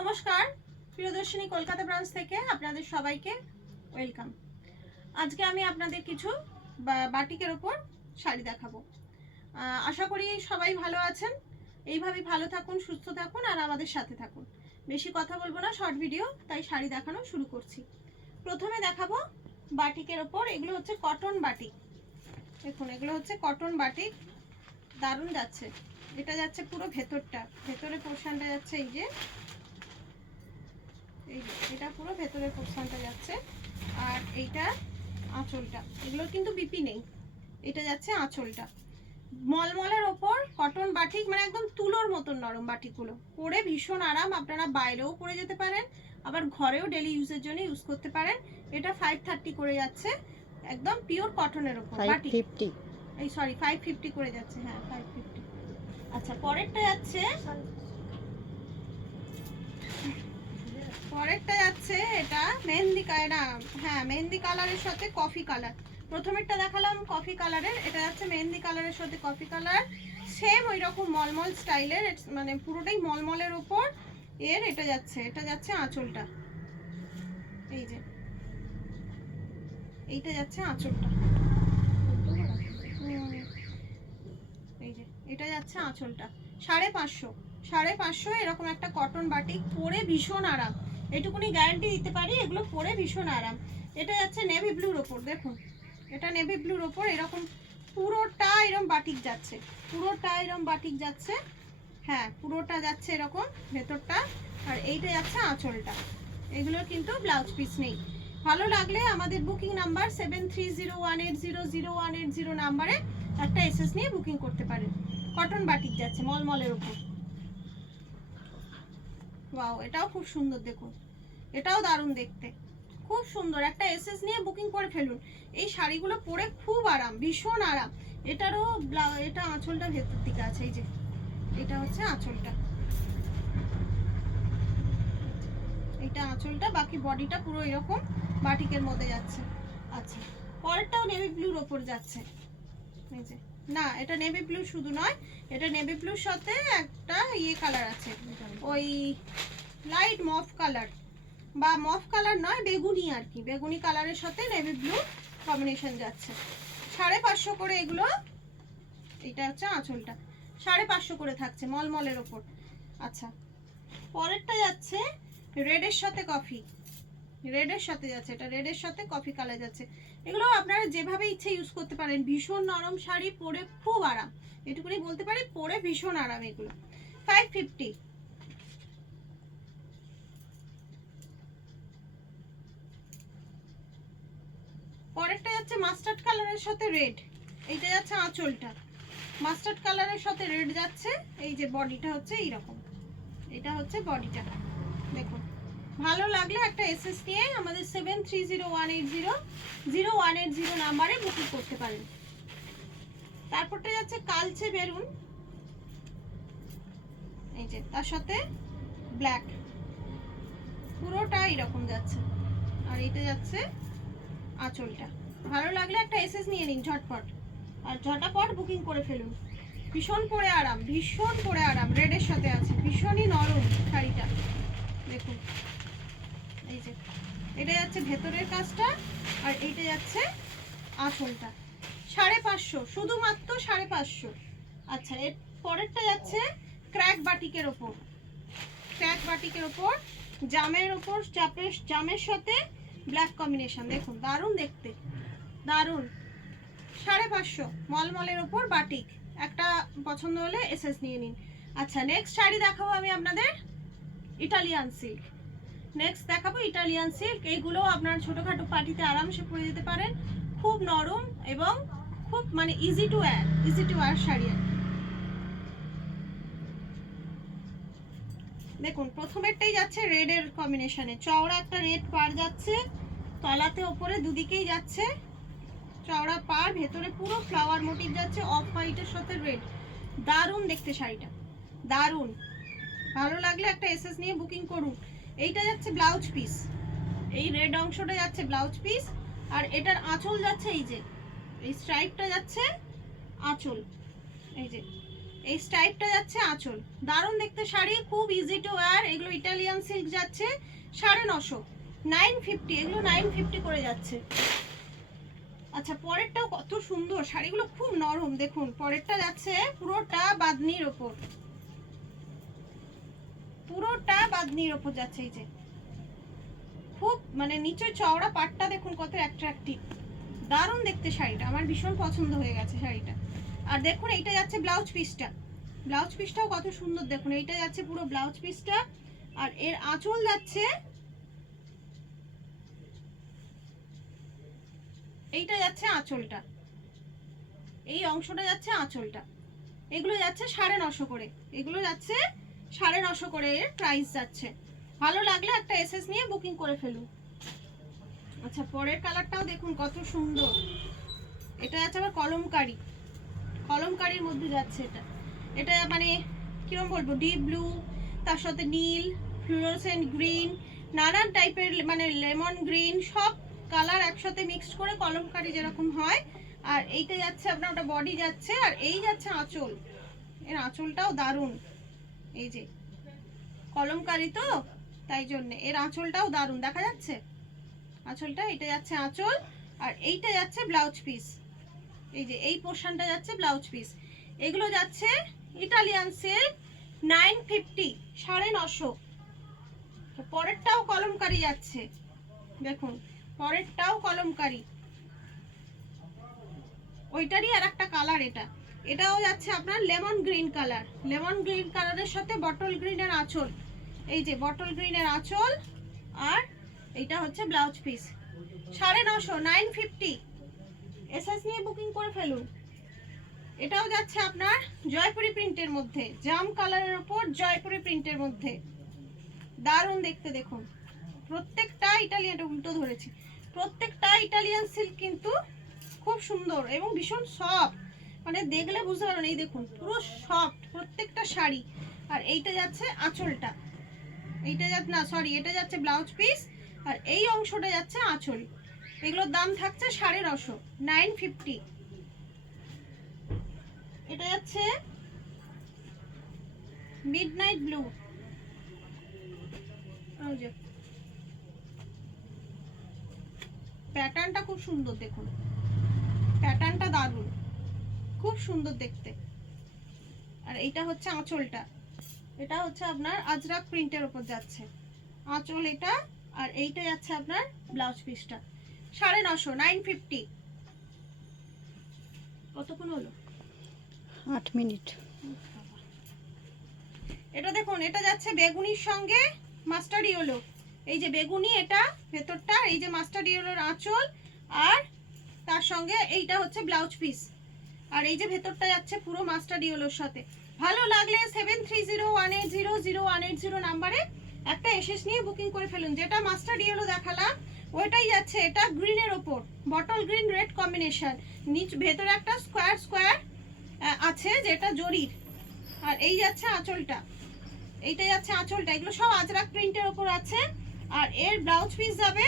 নমস্কার, প্রিয়দর্শিনী কলকাতা ব্রাঞ্চ থেকে আপনাদের সবাইকে ওয়েলকাম। আজকে আমি আপনাদের কিছু বাটিকের ওপর শাড়ি দেখাবো। আশা করি সবাই ভালো আছেন। এইভাবেই ভালো থাকুন, সুস্থ থাকুন আর আমাদের সাথে থাকুন। বেশি কথা বলবো না, শর্ট ভিডিও, তাই শাড়ি দেখানো শুরু করছি। প্রথমে দেখাবো বাটিকের ওপর। এগুলো হচ্ছে কটন বাটিক। দেখুন, এগুলো হচ্ছে কটন বাটিক, দারুণ যাচ্ছে। এটা যাচ্ছে পুরো ভেতরটা, ভেতরের পোর্শনটা যাচ্ছে এই যে, এটা পুরো ভেতরের পোর্শনটা যাচ্ছে। আর এইটা আঁচলটা, এগুলো কিন্তু বিপি নেই, এটা যাচ্ছে আঁচলটা। মলমলের ওপর কটন বাটিক, মানে একদম তুলোর মতন নরম বাটিকগুলো, পরে ভীষণ আরাম। আপনারা বাইরেও পরে যেতে পারেন, আবার ঘরেও ডেলি ইউজের জন্য ইউজ করতে পারেন। এটা 530 করে যাচ্ছে, একদম পিওর কটনের ওপর বাটিক। 550, এই সরি 550 করে যাচ্ছে, হ্যাঁ 550। আচ্ছা, পরেরটা যাচ্ছে এটা মেহেন্দি কালার, হ্যাঁ মেহেন্দি কালারের সাথে কফি কালার। প্রথমেরটা দেখালাম কফি কালারের, এটা যাচ্ছে মেহেন্দি কালারের সাথে কফি কালার। সেম ওই রকম মলমল স্টাইলের, মানে পুরোটাই মলমলের ওপর এর। এটা যাচ্ছে আঁচলটা, এই যে এইটা যাচ্ছে আঁচলটা, এই যে এটা যাচ্ছে আঁচলটা। 550 এরকম একটা কটন বাটিক, পরে ভীষণ আরাম, এটুকুনি গ্যারান্টি দিতে পারি। এগুলো পরে ভীষণ আরাম। এটা যাচ্ছে নেভি ব্লুর ওপর, দেখুন এটা নেভি ব্লুর ওপর এরকম পুরোটা এরকম বাটিক যাচ্ছে, পুরোটা এরকম বাটিক যাচ্ছে, হ্যাঁ পুরোটা যাচ্ছে এরকম ভেতরটা। আর এইটা যাচ্ছে আঁচলটা। এগুলো কিন্তু ব্লাউজ পিস নেই। ভালো লাগলে আমাদের বুকিং নাম্বার 7301800180 নাম্বারে একটা এসএস নিয়ে বুকিং করতে পারেন। কটন বাটিক যাচ্ছে মলমলের উপর। ওয়াও, এটাও খুব সুন্দর, দেখুন এটাও দারুণ দেখতে, খুব সুন্দর। একটা এসএস নিয়ে বুকিং করে ফেলুন। এই শাড়িগুলো পরে খুব আরাম, ভীষণ আরাম। এটারও এটা আঁচলটা ভেতর দিকে আছে, এই যে এটা হচ্ছে আঁচলটা, এটা আঁচলটা, বাকি বডিটা পুরো এরকম বাটিকের মধ্যে যাচ্ছে। আচ্ছা, পরেরটাও নেভি ব্লুর ওপর যাচ্ছে, এই যে না এটা নেভি ব্লু শুধু নয়, এটা নেভি ব্লুর সাথে একটা ইয়ে কালার আছে, ওই লাইট মফ কালার, বা মফ কালার নয় বেগুনি আর কি, বেগুনি কালারের সাথে নেভি ব্লু কম্বিনেশন যাচ্ছে। 550 করে এগুলো। এটা হচ্ছে আঁচলটা, 550 করে থাকছে মলমলের ওপর। আচ্ছা, পরেরটা যাচ্ছে রেডের সাথে কফি, রেডের সাথে যাচ্ছে, এটা রেডের সাথে কফি কালার যাচ্ছে। এগুলো আপনারা যেভাবে ইচ্ছে ইউজ করতে পারেন। ভীষণ নরম শাড়ি, পরে খুব আরাম, এটুকুনি বলতে পারি, পরে ভীষণ আরাম এগুলো। 550। পরেরটা যাচ্ছে মাস্টার্ড কালারের সাথে রেড, এইটা যাচ্ছে আঁচলটা, মাস্টার্ড কালারের সাথে রেড যাচ্ছে। এই যে বডিটা হচ্ছে এইরকম, এটা হচ্ছে বডিটা, দেখুন। ভালো লাগলে একটা এসএস নিয়ে আমাদের 7301800180 নাম্বারে বুকিং করতে পারেন। তারপরটা যাচ্ছে কালচে বেরুন, এই যে তার সাথে ব্ল্যাক, পুরোটা এরকম যাচ্ছে। আর এটা যাচ্ছে আঁচলটা। ভালো লাগলে একটা এসএস নিয়ে নিন ঝটপট, আর ঝটাপট বুকিং করে ফেলুন। ভীষণ পরে আরাম, ভীষণ পরে আরাম, রেডের সাথে আছে, ভীষণই নরম শাড়িটা, দেখুন এই যে এটা যাচ্ছে ভেতরের কাজটা, আর এইটা যাচ্ছে আঁচলটা। 550, শুধুমাত্র 550। আচ্ছা, এর পরেরটা যাচ্ছে ক্র্যাক বাটিকের ওপর, ক্র্যাক বাটিকের ওপর জামের ওপর, জামের সাথে ব্ল্যাক কম্বিনেশন, দেখুন দারুণ দেখতে, দারুণ। 550 মলমলের ওপর বাটিক। একটা পছন্দ হলে এসএস নিয়ে নিন। আচ্ছা, নেক্সট শাড়ি দেখাবো আমি আপনাদের ইটালিয়ান সিল্ক। নেক্সট দেখাবো ইটালিয়ান সিল্ক। এইগুলো আপনার ছোটোখাটো পার্টিতে আরামসে পরে যেতে পারেন। খুব নরম এবং খুব মানে ইজি টু ওয়্যার শাড়ি। দেখুন, প্রথমেরটাই যাচ্ছে রেডের কম্বিনেশনে, চওড়া একটা রেড পার যাচ্ছে, তলাতে ওপরে দুদিকেই যাচ্ছে চওড়া পার, ভেতরে পুরো ফ্লাওয়ার মোটিভ যাচ্ছে, অফ হোয়াইটের সাথে রেড। দারুণ দেখতে শাড়িটা, দারুণ। ভালো লাগলে একটা এসএস নিয়ে বুকিং করুন। এইটা যাচ্ছে ব্লাউজ পিস, এই রেড অংশটা যাচ্ছে ব্লাউজ পিস, আর এটার আঁচল যাচ্ছে এই যে এই স্ট্রাইপটা যাচ্ছে আঁচল, এই যে এই স্টাইপটা যাচ্ছে আঁচল। দারুণ দেখতে শাড়ি, খুব ইজি টু ওয়্যার। এগুলো ইটালিয়ান সিল্ক যাচ্ছে 950, 950, এগুলো 950 করে যাচ্ছে। আচ্ছা পরেরটাও কত সুন্দর, শাড়িগুলো খুব নরম। দেখুন পরেরটা যাচ্ছে পুরোটা বাঁধনির ওপর, পুরোটা বাঁধনির ওপর যাচ্ছে। এই যে খুব মানে নিচে চওড়া পাটটা দেখুন কত অ্যাট্রাকটিভ, দারুণ দেখতে শাড়িটা, আমার ভীষণ পছন্দ হয়ে গেছে শাড়িটা। আর দেখুন এইটা যাচ্ছে ব্লাউজ পিসটা, ব্লাউজ পিসটাও কত সুন্দর। দেখুন এইটা যাচ্ছে পুরো ব্লাউজ পিসটা, আর এর আঁচল যাচ্ছে, এইটা যাচ্ছে আঁচলটা, এই অংশটা যাচ্ছে আঁচলটা। এগুলো যাচ্ছে 950 করে, এগুলো যাচ্ছে 950 করে এর প্রাইস যাচ্ছে। ভালো লাগলে একটা এসএস নিয়ে বুকিং করে ফেলুন। আচ্ছা পরের কালারটাও দেখুন কত সুন্দর, এটা যাচ্ছে আবার কলমকারি, কলমকারির মধ্যে যাচ্ছে এটা। এটা মানে কিরকম বলবো, ডিপ ব্লু, তার সাথে নীল, ফ্লুরোসেন্ট গ্রিন, নানান টাইপের মানে লেমন গ্রিন, সব কালার একসাথে মিক্সড করে কলমকারি যেরকম হয়। আর এইটা যাচ্ছে আপনার, ওটা বডি যাচ্ছে, আর এই যাচ্ছে আঁচল। এর আঁচলটাও দারুণ, এই যে কলমকারি তো তাই জন্য এর আঁচলটাও দারুণ দেখা যাচ্ছে। আঁচলটা এটা যাচ্ছে আঁচল, আর এইটা যাচ্ছে ব্লাউজ পিস। এই যে এই পোর্শনটা যাচ্ছে ব্লাউজ পিস। এগুলো যাচ্ছে ইটালিয়ান সিল্ক 950, 950। পরেরটাও কলমকারি যাচ্ছে, দেখুন পরেরটাও কলমকারি, ওইটারই আর একটা কালার। এটা এটাও যাচ্ছে আপনার lemon green colour, lemon green কালারের সাথে বটল গ্রিনের আঁচল। এই যে বটল গ্রিনের আঁচল, আর এইটা হচ্ছে ব্লাউজ পিস। 950, 950, এসএস নিয়ে বুকিং করে ফেলুন। এটাও যাচ্ছে আপনার জয়পুরি প্রিন্টের মধ্যে, জাম কালারের উপর জয়পুরি প্রিন্টের মধ্যে, দারুণ দেখতে। দেখুন প্রত্যেকটা ইটালিয়ান, উল্টো ধরেছি, প্রত্যেকটা ইটালিয়ান সিল্ক কিন্তু খুব সুন্দর এবং ভীষণ সফট, মানে দেখলে বুঝতে পারবেন। এই দেখুন পুরো সফট প্রত্যেকটা শাড়ি। আর এইটা যাচ্ছে আঁচলটা, এইটা যাচ্ছে না সরি, এটা যাচ্ছে ব্লাউজ পিস, আর এই অংশটা যাচ্ছে আঁচল। এগুলোর দাম থাকছে 950, 950। এটা যাচ্ছে মিডনাইট ব্লু, প্যাটার্নটা খুব সুন্দর। দেখুন প্যাটার্নটা দারুণ, খুব সুন্দর দেখতে। আর এইটা হচ্ছে আঁচলটা, এটা হচ্ছে আপনার আজরাক প্রিন্টের উপর যাচ্ছে আঁচল এটা, আর এইটা যাচ্ছে আপনার ব্লাউজ পিসটা। 950, 950। কতক্ষণ হলো? 8 মিনিট। এটা দেখুন এটা যাচ্ছে বেগুনির সঙ্গে মাস্টার্ড ইয়েলো, এই যে বেগুনি এটা ভেতরটা, এই যে মাস্টার্ড ইয়েলোর আঁচল, আর তার সঙ্গে এইটা হচ্ছে ব্লাউজ পিস, আর এই যে ভেতরটা যাচ্ছে পুরো মাস্টার্ড ইয়েলোর সাথে। ভালো লাগলে 7301800180 নাম্বারে একটা এসএস নিয়ে বুকিং করে ফেলুন। যেটা মাস্টার্ড ইয়েলো দেখালাম ওইটাই যাচ্ছে, এটা গ্রিনের ওপর বটল গ্রিন রেড কম্বিনেশন, নিচ ভেতরে একটা স্কোয়ার স্কোয়ার আছে যেটা জরির, আর এই যাচ্ছে আঁচলটা, এইটা যাচ্ছে আঁচলটা। এগুলো সব আজরাক প্রিন্টের ওপর আছে। আর এর ব্লাউজ পিস যাবে,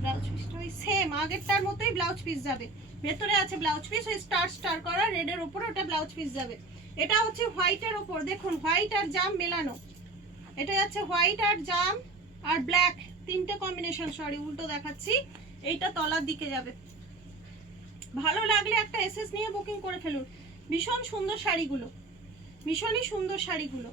ব্লাউজ পিসটা ওই সেম আগেরটার মতোই ব্লাউজ পিস যাবে, ভেতরে আছে ব্লাউজ পিস ওই স্টার স্টার করা রেডের উপরে, ওটা ব্লাউজ পিস যাবে। এটা হচ্ছে হোয়াইটের ওপর, দেখুন হোয়াইট আর জাম মেলানো, এটা যাচ্ছে হোয়াইট আর জাম আর ব্ল্যাক, তিনটে কম্বিনেশন, সরি উল্টো দেখাচ্ছি। এইটা তলার দিকে যাবে। ভালো লাগলে একটা এসএস নিয়ে বুকিং করে ফেলুন। ভীষণ সুন্দর শাড়িগুলো, ভীষণই সুন্দর শাড়িগুলো।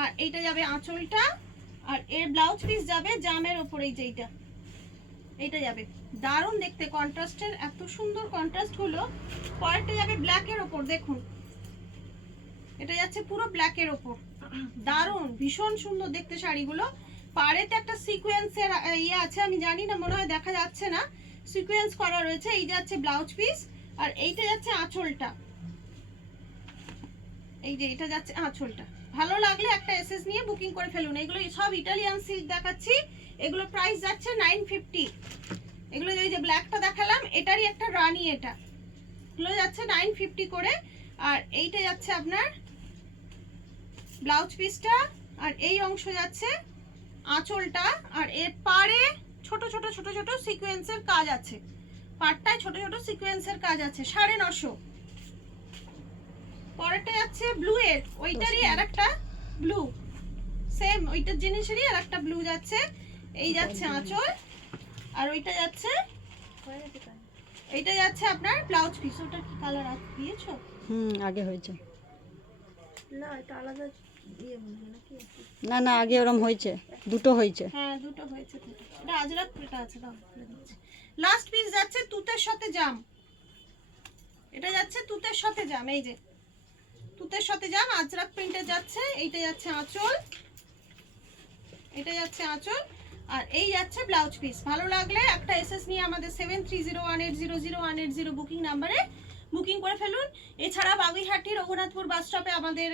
আর এইটা যাবে আঁচলটা, আর এর ব্লাউজ পিস যাবে জামের ওপর, এই যে এইটা যাবে দারুণ দেখতে, কন্ট্রাস্টের এত সুন্দর কন্ট্রাস্ট গুলো। পরেরটা যাবে ব্ল্যাকের ওপর, দেখুন এটা যাচ্ছে পুরো ব্ল্যাকের ওপর, দারুণ ভীষণ সুন্দর দেখতে শাড়িগুলো। পাড়েতে একটা সিকোয়েন্সের ইয়ে আছে, আমি জানি না মনে হয় দেখা যাচ্ছে না, সিকোয়েন্স করা রয়েছে। এই যাচ্ছে ব্লাউজ পিস, আর এইটা যাচ্ছে আঁচলটা, এই যে এটা যাচ্ছে আঁচলটা। ভালো লাগলে একটা এসএস নিয়ে বুকিং করে ফেলুন। এগুলো সব ইটালিয়ান সিল্ক দেখাচ্ছি, এগুলো প্রাইস যাচ্ছে 950। এগুলো এই যে ব্ল্যাকটা দেখালাম এটারই একটা রানী, এটা এগুলো যাচ্ছে 950 করে। আর এইটা যাচ্ছে আপনার ব্লাউজ পিসটা, আর এই অংশ যাচ্ছে আঁচলটা, আর এর পাড়ে ছোট ছোট ছোট ছোট সিকোয়েন্সের কাজ আছে, পাড়টায় ছোট ছোট সিকোয়েন্সের কাজ আছে। 950, পরেরটা যাচ্ছে ব্লু এর, ওইটারই আরেকটা ব্লু, সেম ওইটার জিনিসেরই আরেকটা ব্লু যাচ্ছে। এই যাচ্ছে আঁচল, আর ওইটা যাচ্ছে, এইটা যাচ্ছে আপনার ব্লাউজ পিস। ওটা কি কালার দিয়েছো? আগে হয়েছে। না এটা আলাদা ইয়ে মনে হয় নাকি? না না, আগে ওরম হয়েছে, দুটো হয়েছে। হ্যাঁ দুটো হয়েছে তো। এটা আজরাক এটা আছে, দাও খুলে দিচ্ছি। লাস্ট পিস যাচ্ছে তুতের সাথে জাম, এটা যাচ্ছে তুতের সাথে জাম, এই যে তুতের সাথে জাম আজরাক প্রিন্টে যাচ্ছে। এইটা যাচ্ছে আঁচল, এটা যাচ্ছে আঁচল, আর এই যাচ্ছে ব্লাউজ পিস। ভালো লাগলে একটা এসএস নিয়ে আমাদের 7301800180 বুকিং নাম্বারে বুকিং করে ফেলুন। এছাড়া বাগুইহাটি রঘুনাথপুর বাস স্টপে আমাদের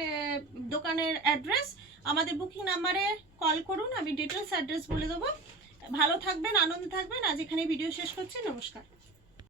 দোকানের অ্যাড্রেস। আমাদের বুকিং নাম্বারে কল করুন, আমি ডিটেলস অ্যাড্রেস বলে দেবো। ভালো থাকবেন, আনন্দে থাকবেন। আজ এখানে ভিডিও শেষ করছি, নমস্কার।